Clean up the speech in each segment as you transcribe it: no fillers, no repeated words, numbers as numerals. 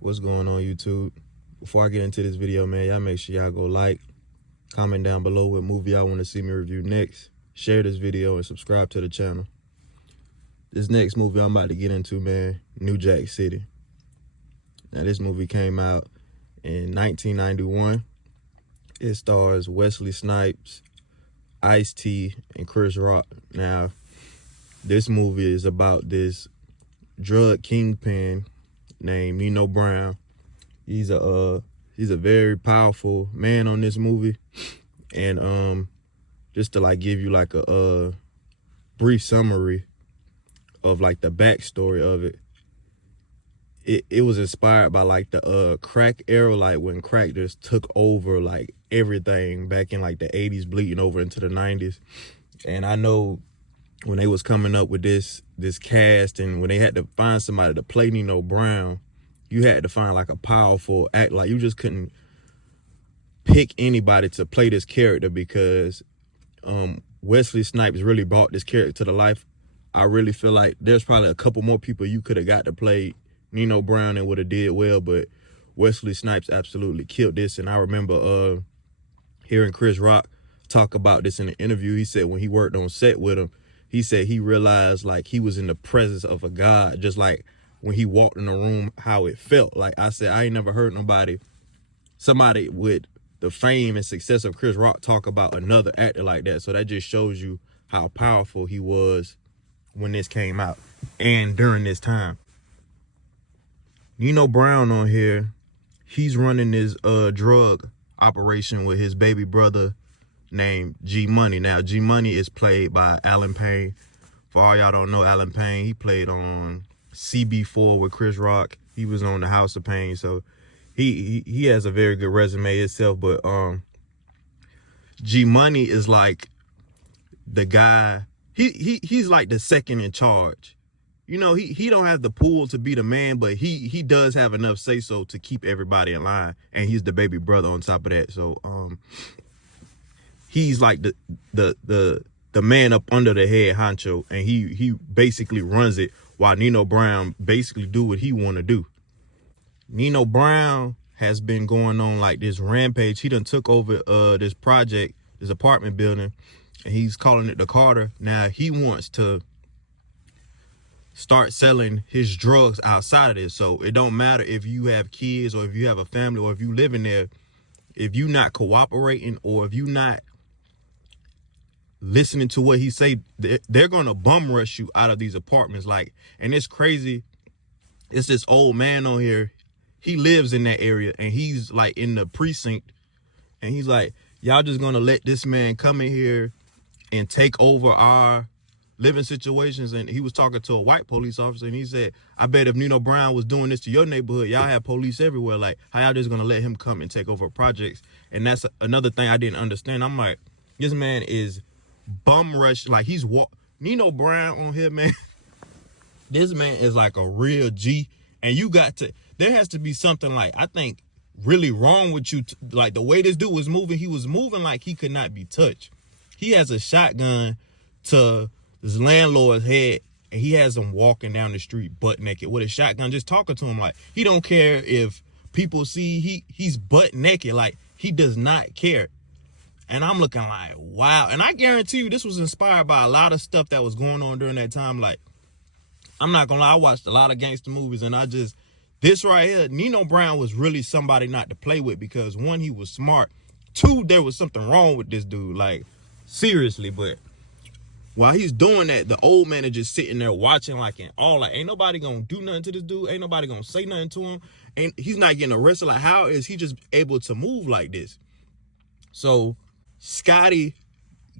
What's going on, YouTube? Before I get into this video, man, y'all make sure y'all go like, comment down below what movie y'all want to see me review next, share this video, and subscribe to the channel. This next movie I'm about to get into, man, New Jack City. Now, this movie came out in 1991. It stars Wesley Snipes, Ice-T, and Chris Rock. Now, this movie is about this drug kingpin named Nino Brown. He's a very powerful man on this movie. And just to like give you like a brief summary of like the backstory of it, it was inspired by like the crack era, like when crack just took over like everything back in like the 80s, bleeding over into the 90s. And I know when they was coming up with this cast, and when they had to find somebody to play Nino Brown, you had to find like a powerful act. Like, you just couldn't pick anybody to play this character, because Wesley Snipes really brought this character to life. I really feel like there's probably a couple more people you could have got to play Nino Brown and would have did well, but Wesley Snipes absolutely killed this. And I remember hearing Chris Rock talk about this in an interview. He said when he worked on set with him, he said he realized like he was in the presence of a god, just like when he walked in the room, how it felt. Like I said, I ain't never heard somebody with the fame and success of Chris Rock talk about another actor like that. So that just shows you how powerful he was when this came out and during this time. Nino Brown on here, he's running this drug operation with his baby brother named G Money. Now, G Money is played by Alan Payne. For all y'all don't know Alan Payne, he played on CB4 with Chris Rock. He was on the House of Payne, so he has a very good resume itself. But G Money is like the guy. He's like the second in charge. You know, he don't have the pull to be the man, but he does have enough say so to keep everybody in line. And he's the baby brother on top of that. So he's like the man up under the head honcho, and he basically runs it, while Nino Brown basically do what he want to do. Nino Brown has been going on like this rampage. He done took over this project, this apartment building, and he's calling it the Carter. Now he wants to start selling his drugs outside of this. So it don't matter if you have kids or if you have a family or if you live in there, if you not cooperating or if you not listening to what he say, they're gonna bum rush you out of these apartments. Like, and it's crazy. It's this old man on here. He lives in that area, and he's like in the precinct, and he's like, y'all just gonna let this man come in here and take over our living situations? And he was talking to a white police officer, and he said, I bet if Nino Brown was doing this to your neighborhood, y'all have police everywhere. Like, how y'all just gonna let him come and take over projects? And that's another thing I didn't understand. I'm like, this man is bum rush. Like, Nino Brown on here, man. This man is like a real G. And there has to be something, like, I think, really wrong with you. Like, the way this dude was moving, he was moving like he could not be touched. He has a shotgun to this landlord's head, and he has him walking down the street butt naked with a shotgun, just talking to him. Like, he don't care if people see he's butt naked. Like, he does not care. And I'm looking like, wow. And I guarantee you this was inspired by a lot of stuff that was going on during that time. Like, I'm not gonna lie, I watched a lot of gangster movies, and this right here, Nino Brown was really somebody not to play with, because one, he was smart. Two, there was something wrong with this dude. Like, seriously. But while he's doing that, the old man is just sitting there watching, like, in awe. Like, ain't nobody gonna do nothing to this dude. Ain't nobody gonna say nothing to him. And he's not getting arrested. Like, how is he just able to move like this? So Scotty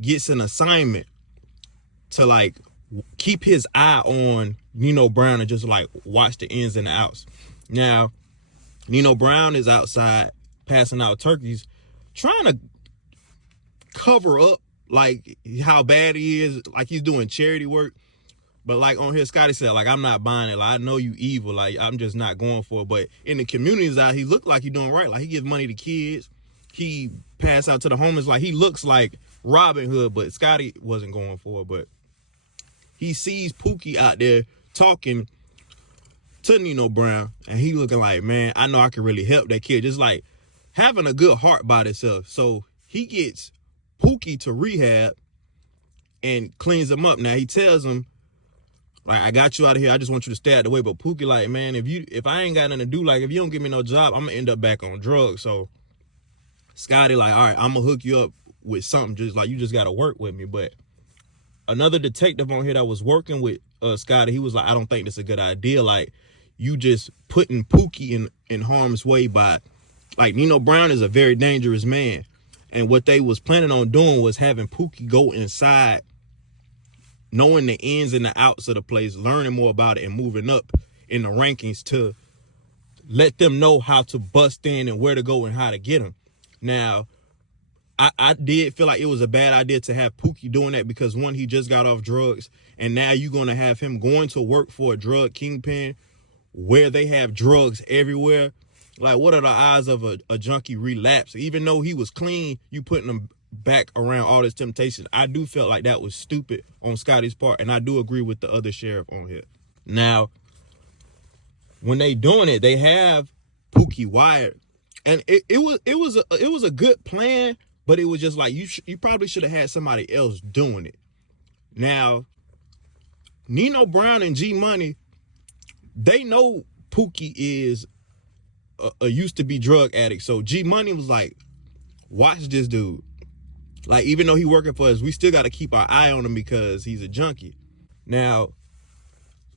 gets an assignment to like keep his eye on Nino Brown and just like watch the ins and the outs. Now, Nino Brown is outside passing out turkeys, trying to cover up like how bad he is, like he's doing charity work. But like on here, Scotty said, like, I'm not buying it. Like, I know you evil. Like, I'm just not going for it. But in the communities out, he looked like he doing right. Like, he gives money to kids. He pass out to the homeless. Like, he looks like Robin Hood, but Scotty wasn't going for it. But he sees Pookie out there talking to Nino Brown, and he looking like, man, I know I can really help that kid. Just like having a good heart by itself. So he gets Pookie to rehab and cleans him up. Now he tells him, like, I got you out of here. I just want you to stay out the way. But Pookie like, man, if I ain't got nothing to do, like, if you don't give me no job, I'm gonna end up back on drugs. So Scotty like, all right, I'm gonna hook you up with something. Just like, you just gotta work with me. But another detective on here that was working with Scotty, he was like, I don't think that's a good idea. Like, you just putting Pookie in harm's way by, like, Nino Brown is a very dangerous man. And what they was planning on doing was having Pookie go inside, knowing the ins and the outs of the place, learning more about it and moving up in the rankings to let them know how to bust in and where to go and how to get them. Now, I did feel like it was a bad idea to have Pookie doing that because, one, he just got off drugs, and now you're going to have him going to work for a drug kingpin where they have drugs everywhere. Like, what are the odds of a junkie relapse? Even though he was clean, you putting him back around all this temptation. I do feel like that was stupid on Scotty's part, and I do agree with the other sheriff on here. Now, when they doing it, they have Pookie wired, and it was a good plan, but it was just like you probably should have had somebody else doing it. Now, Nino Brown and G Money, they know Pookie is a used to be drug addict. So G Money was like, watch this dude. Like, even though he working for us, we still got to keep our eye on him because he's a junkie. Now,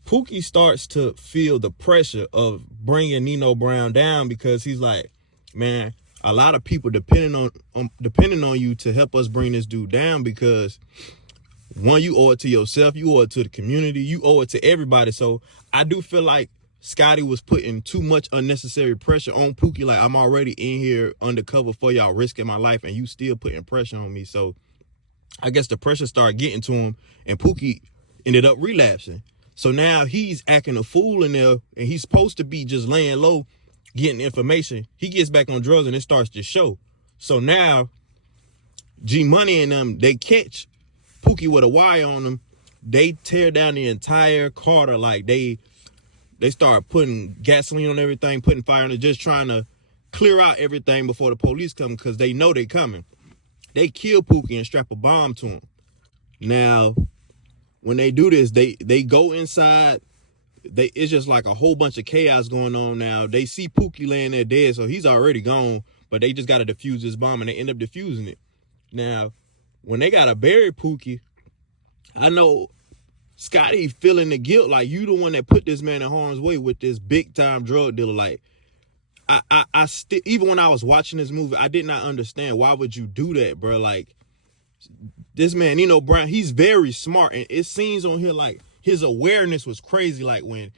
Pookie starts to feel the pressure of bringing Nino Brown down because he's like, man, a lot of people depending on you to help us bring this dude down because, one, you owe it to yourself, you owe it to the community, you owe it to everybody. So I do feel like Scotty was putting too much unnecessary pressure on Pookie. Like, I'm already in here undercover for y'all, risking my life, and you still putting pressure on me. So I guess the pressure started getting to him, and Pookie ended up relapsing. So now he's acting a fool in there, and he's supposed to be just laying low, getting information. He gets back on drugs, and it starts to show. So now G Money and them, they catch Pookie with a wire on him. They tear down the entire Carter. Like, they start putting gasoline on everything, putting fire on it, just trying to clear out everything before the police come because they know they coming. They kill Pookie and strap a bomb to him. Now, when they do this, they go inside. It's just like a whole bunch of chaos going on now. They see Pookie laying there dead, so he's already gone, but they just got to defuse this bomb, and they end up defusing it. Now, when they got to bury Pookie, I know Scotty feeling the guilt, like, you the one that put this man in harm's way with this big time drug dealer. Like, I still, even when I was watching this movie, I did not understand why would you do that, bro. Like, this man Nino Brown, he's very smart, and it seems on here like his awareness was crazy. Like, when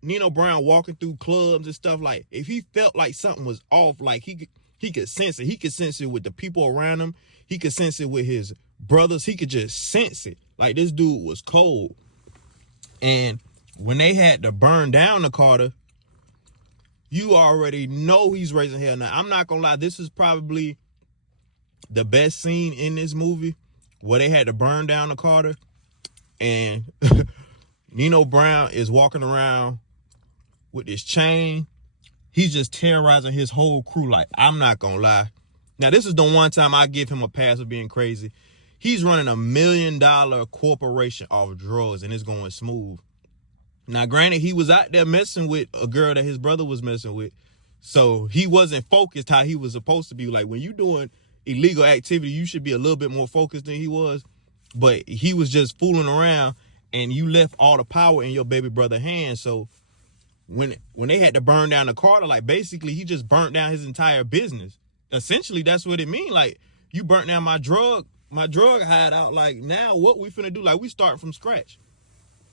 Nino Brown walking through clubs and stuff, like, if he felt like something was off, like, he could sense it. He could sense it with the people around him. He could sense it with his brothers. He could just sense it. Like, this dude was cold. And when they had to burn down the Carter, you already know he's raising hell. Now, I'm not gonna lie, this is probably the best scene in this movie, where they had to burn down the Carter, and Nino Brown is walking around with this chain. He's just terrorizing his whole crew. Like, I'm not gonna lie. Now, this is the one time I give him a pass for being crazy. He's running $1 million corporation off drugs, and it's going smooth. Now, granted, he was out there messing with a girl that his brother was messing with, so he wasn't focused how he was supposed to be. Like, when you doing illegal activity, you should be a little bit more focused than he was, but he was just fooling around, and you left all the power in your baby brother's hands. So when they had to burn down the Carter, like, basically he just burnt down his entire business. Essentially, that's what it means. Like, you burnt down my drug hideout. Like, now what we finna do? Like, we start from scratch.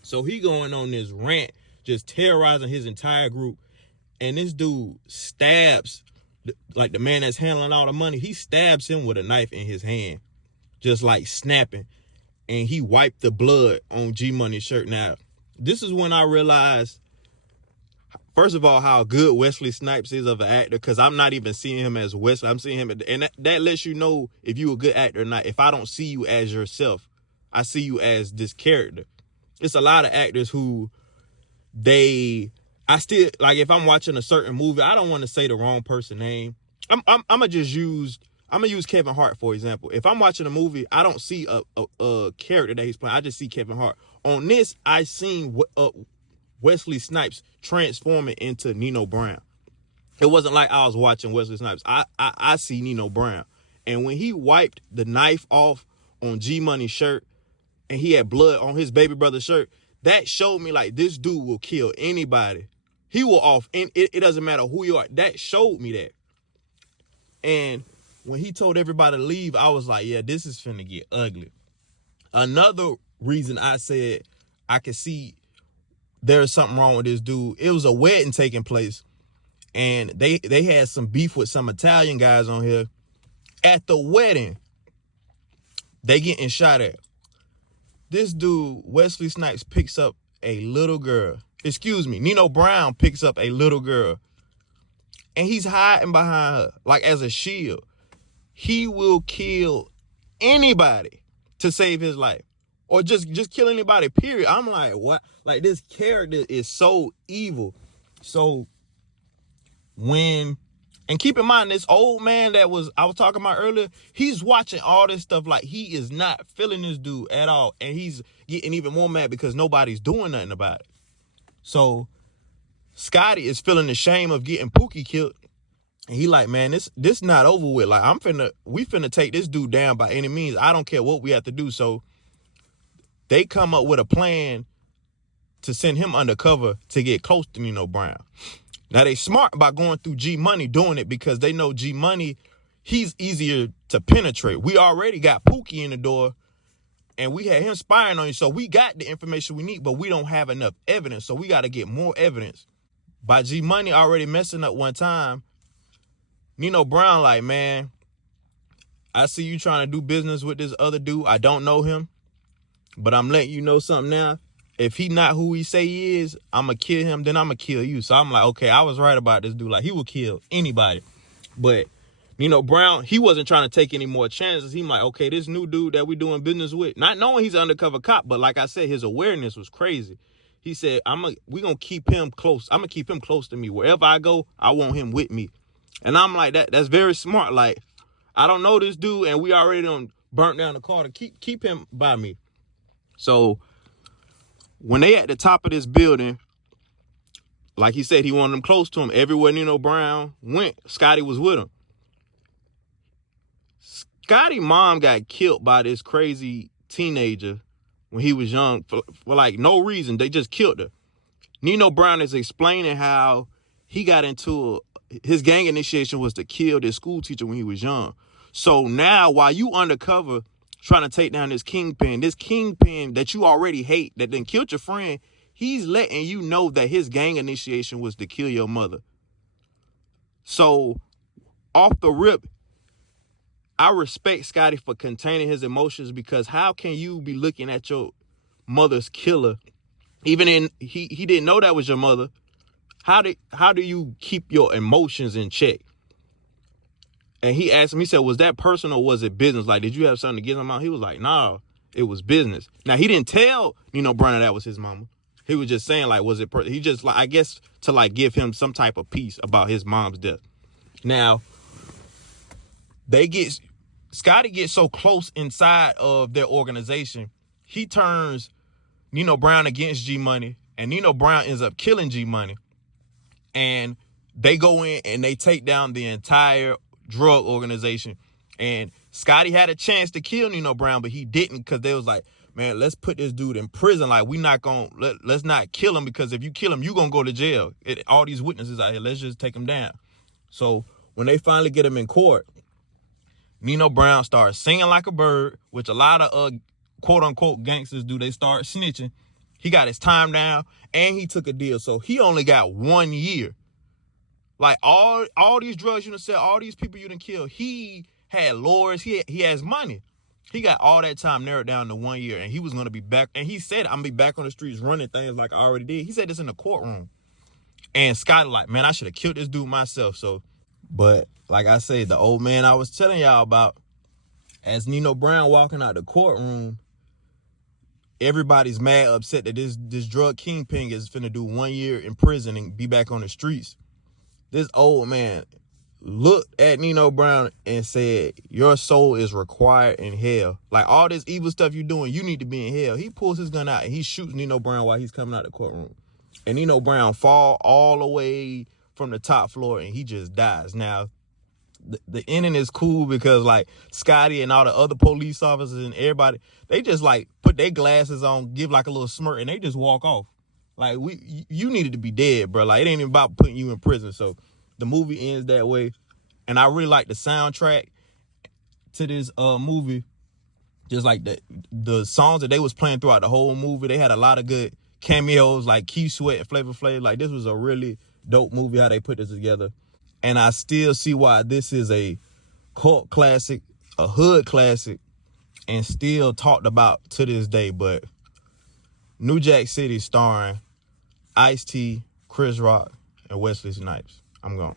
So he going on this rant, just terrorizing his entire group. And this dude stabs, like, the man that's handling all the money, he stabs him with a knife in his hand, just like snapping. And he wiped the blood on G Money's shirt. Now, this is when I realized, first of all, how good Wesley Snipes is of an actor, because I'm not even seeing him as Wesley. I'm seeing him, and that lets you know if you a good actor or not. If I don't see you as yourself, I see you as this character. It's a lot of actors who they I still, like, if I'm watching a certain movie, I don't want to say the wrong person's name. I'm gonna use Kevin Hart for example. If I'm watching a movie, I don't see a character that he's playing. I just see Kevin Hart. On this, I seen Wesley Snipes transforming into Nino Brown. It wasn't like I was watching Wesley Snipes. I see Nino Brown, and when he wiped the knife off on G Money's shirt, and he had blood on his baby brother's shirt, that showed me like this dude will kill anybody. He will off, and it doesn't matter who you are. That showed me that. And when he told everybody to leave, I was like, yeah, this is finna get ugly. Another reason I said I could see there's something wrong with this dude, it was a wedding taking place, and they had some beef with some Italian guys on here. At the wedding, they getting shot at. This dude, Wesley Snipes, picks up a little girl. Excuse me, Nino Brown picks up a little girl, and he's hiding behind her like as a shield. He will kill anybody to save his life, or just kill anybody, period. I'm like, what? Like, this character is so evil. So and keep in mind, this old man I was talking about earlier, he's watching all this stuff like he is not feeling this dude at all, and he's getting even more mad because nobody's doing nothing about it. So Scotty is feeling the shame of getting Pookie killed, and he like, man, this not over with. Like, we finna take this dude down by any means. I don't care what we have to do. So they come up with a plan to send him undercover to get close to Nino Brown. Now, they smart by going through G Money doing it because they know G Money, he's easier to penetrate. We already got Pookie in the door, and we had him spying on you. So we got the information we need, but we don't have enough evidence. So we got to get more evidence. By G Money already messing up one time, Nino Brown like, man, I see you trying to do business with this other dude. I don't know him, but I'm letting you know something now. If he not who he say he is, I'm going to kill him, then I'm going to kill you. So I'm like, okay, I was right about this dude. Like, he will kill anybody. But Nino Brown, he wasn't trying to take any more chances. He like, okay, this new dude that we doing business with, not knowing he's an undercover cop, but like I said, his awareness was crazy. He said, we going to keep him close. I'm going to keep him close to me. Wherever I go, I want him with me. And I'm like, that's very smart. Like, I don't know this dude, and we already done burnt down the car to keep him by me. So when they at the top of this building, like he said, he wanted them close to him. Everywhere Nino Brown went, Scotty was with him. Scotty's mom got killed by this crazy teenager when he was young for like no reason. They just killed her. Nino Brown is explaining how he got into his gang initiation was to kill this school teacher when he was young. So now, while you undercover trying to take down this kingpin that you already hate, that then killed your friend, he's letting you know that his gang initiation was to kill your mother. So off the rip, I respect Scotty for containing his emotions, because how can you be looking at your mother's killer, even in he didn't know that was your mother? How do you keep your emotions in check? And he asked him, he said, was that personal or was it business? Like, did you have something to get him out? He was like, nah, it was business. Now, he didn't tell Nino Brown that was his mama. He was just saying, like, was it, he just, like, I guess, to, like, give him some type of peace about his mom's death. Now, Scotty gets so close inside of their organization, he turns Nino Brown against G Money, and Nino Brown ends up killing G Money. And they go in and they take down the entire drug organization. And Scotty had a chance to kill Nino Brown, but he didn't, because they was like, man, let's put this dude in prison. Like, we not gonna let's not kill him, because if you kill him, you gonna go to jail. All these witnesses out here, let's just take him down. So when they finally get him in court, Nino Brown starts singing like a bird, which a lot of quote unquote gangsters do. They start snitching. He got his time down, and he took a deal. So he only got 1 year. Like, all these drugs you done sell, all these people you done kill, he had lawyers, he has money. He got all that time narrowed down to 1 year, and he was going to be back. And he said, I'm going to be back on the streets running things like I already did. He said this in the courtroom. And Scotty like, man, I should have killed this dude myself. So, but like I said, the old man I was telling y'all about, as Nino Brown walking out the courtroom, everybody's mad upset that this drug kingpin is finna do 1 year in prison and be back on the streets. This old man looked at Nino Brown and said, your soul is required in hell. Like, all this evil stuff you doing, you need to be in hell. He pulls his gun out and he shoots Nino Brown while he's coming out the courtroom. And Nino Brown fall all the way from the top floor and he just dies. Now, the ending is cool because, like, Scotty and all the other police officers and everybody, they just, like, put their glasses on, give, like, a little smirk, and they just walk off. Like, you needed to be dead, bro. Like, it ain't even about putting you in prison. So the movie ends that way. And I really like the soundtrack to this movie. Just like the songs that they was playing throughout the whole movie. They had a lot of good cameos, like Keith Sweat, Flavor Flav. Like, this was a really dope movie how they put this together. And I still see why this is a cult classic, a hood classic, and still talked about to this day. But New Jack City starring Ice-T, Chris Rock, and Wesley Snipes. I'm gone.